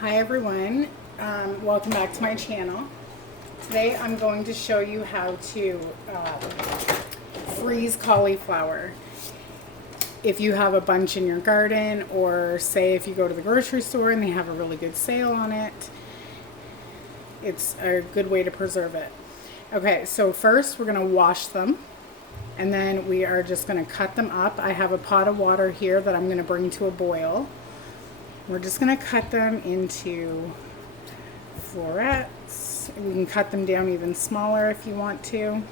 Hi everyone, welcome back to my channel. Today I'm going to show you how to freeze cauliflower. If you have a bunch in your garden, or say if you go to the grocery store and they have a really good sale on it, it's a good way to preserve it. Okay, so first we're going to wash them, and then we are just going to cut them up. I have a pot of water here that I'm going to bring to a boil. We're just going to cut them into florets. We can cut them down even smaller if you want to.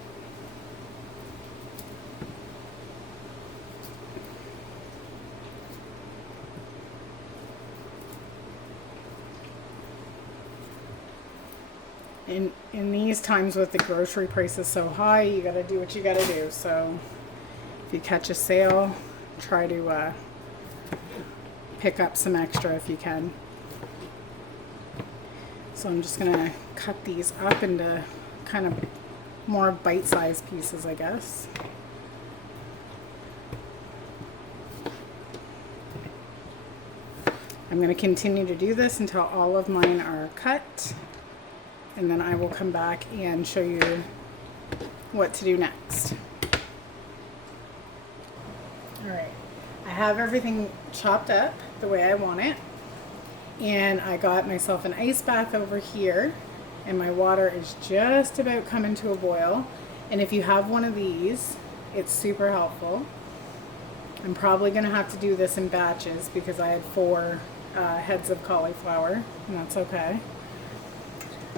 In these times with the grocery prices so high, you got to do what you got to do. So if you catch a sale, try to pick up some extra if you can. So I'm just gonna cut these up into kind of more bite-sized pieces, I guess. I'm gonna continue to do this until all of mine are cut, and then I will come back and show you what to do next. All right, I have everything chopped up the way I want it, and I got myself an ice bath over here, and my water is just about coming to a boil. And if you have one of these, it's super helpful. I'm probably gonna have to do this in batches because I had 4 heads of cauliflower, and that's okay.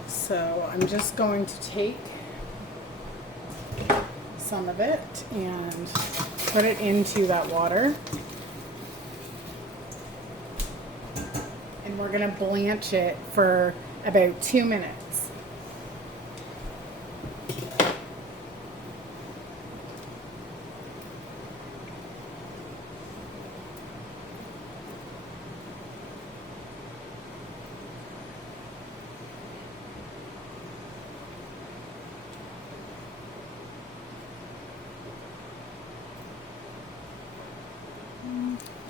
So I'm just going to take some of it and put it into that water. And we're going to blanch it for about 2 minutes.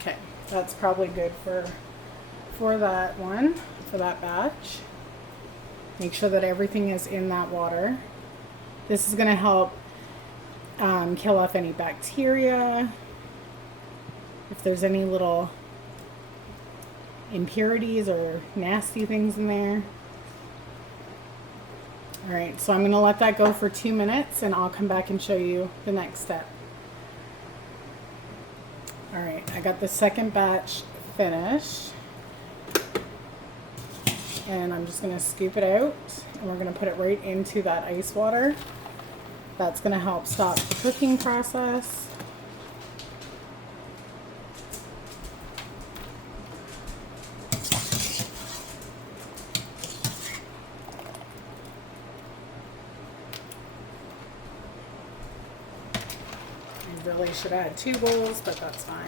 Okay, that's probably good for that one, for that batch. Make sure that everything is in that water. This is going to help kill off any bacteria, if there's any little impurities or nasty things in there. Alright, so I'm going to let that go for 2 minutes, and I'll come back and show you the next step. Alright, I got the second batch finished, and I'm just going to scoop it out, and we're going to put it right into that ice water. That's going to help stop the cooking process. I really should add 2 bowls, but that's fine.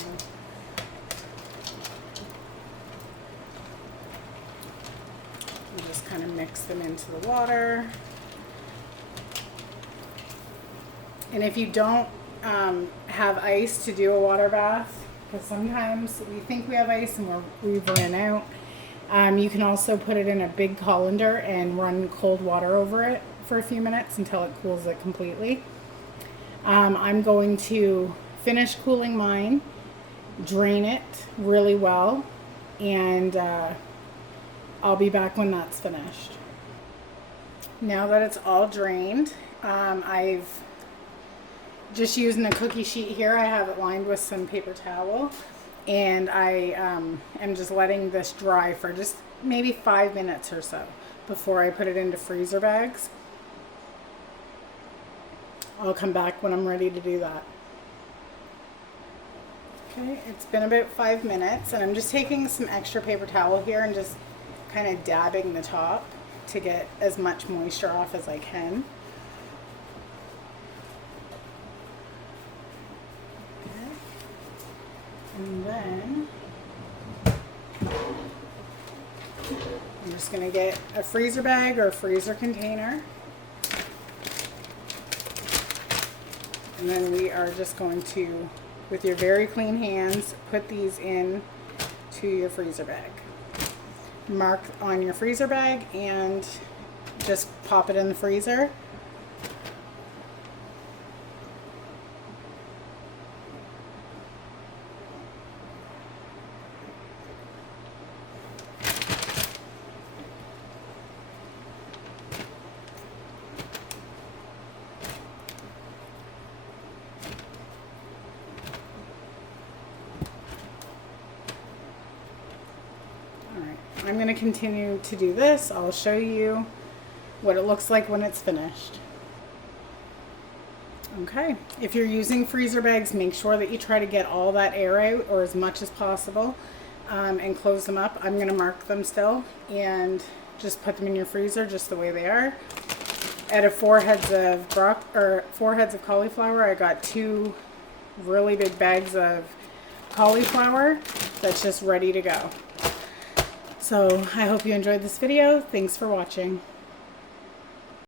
You just kind of mix them into the water. And if you don't have ice to do a water bath, because sometimes we think we have ice and we've run out, you can also put it in a big colander and run cold water over it for a few minutes until it cools it completely. I'm going to finish cooling mine, drain it really well, and I'll be back when that's finished. Now that it's all drained, I've just using a cookie sheet here. I have it lined with some paper towel, and I am just letting this dry for just maybe 5 minutes or so before I put it into freezer bags. I'll come back when I'm ready to do that. Okay, it's been about 5 minutes, and I'm just taking some extra paper towel here and just kind of dabbing the top to get as much moisture off as I can. Okay. And then I'm just going to get a freezer bag or a freezer container. And then we are just going to, with your very clean hands, put these in to your freezer bag. mark on your freezer bag and just pop it in the freezer. I'm going to continue to do this. I'll show you what it looks like when it's finished. Okay, if you're using freezer bags, make sure that you try to get all that air out, or as much as possible, and close them up. I'm going to mark them still and just put them in your freezer just the way they are. Out of 4 heads of cauliflower, I got 2 really big bags of cauliflower that's just ready to go. So I hope you enjoyed this video. Thanks for watching.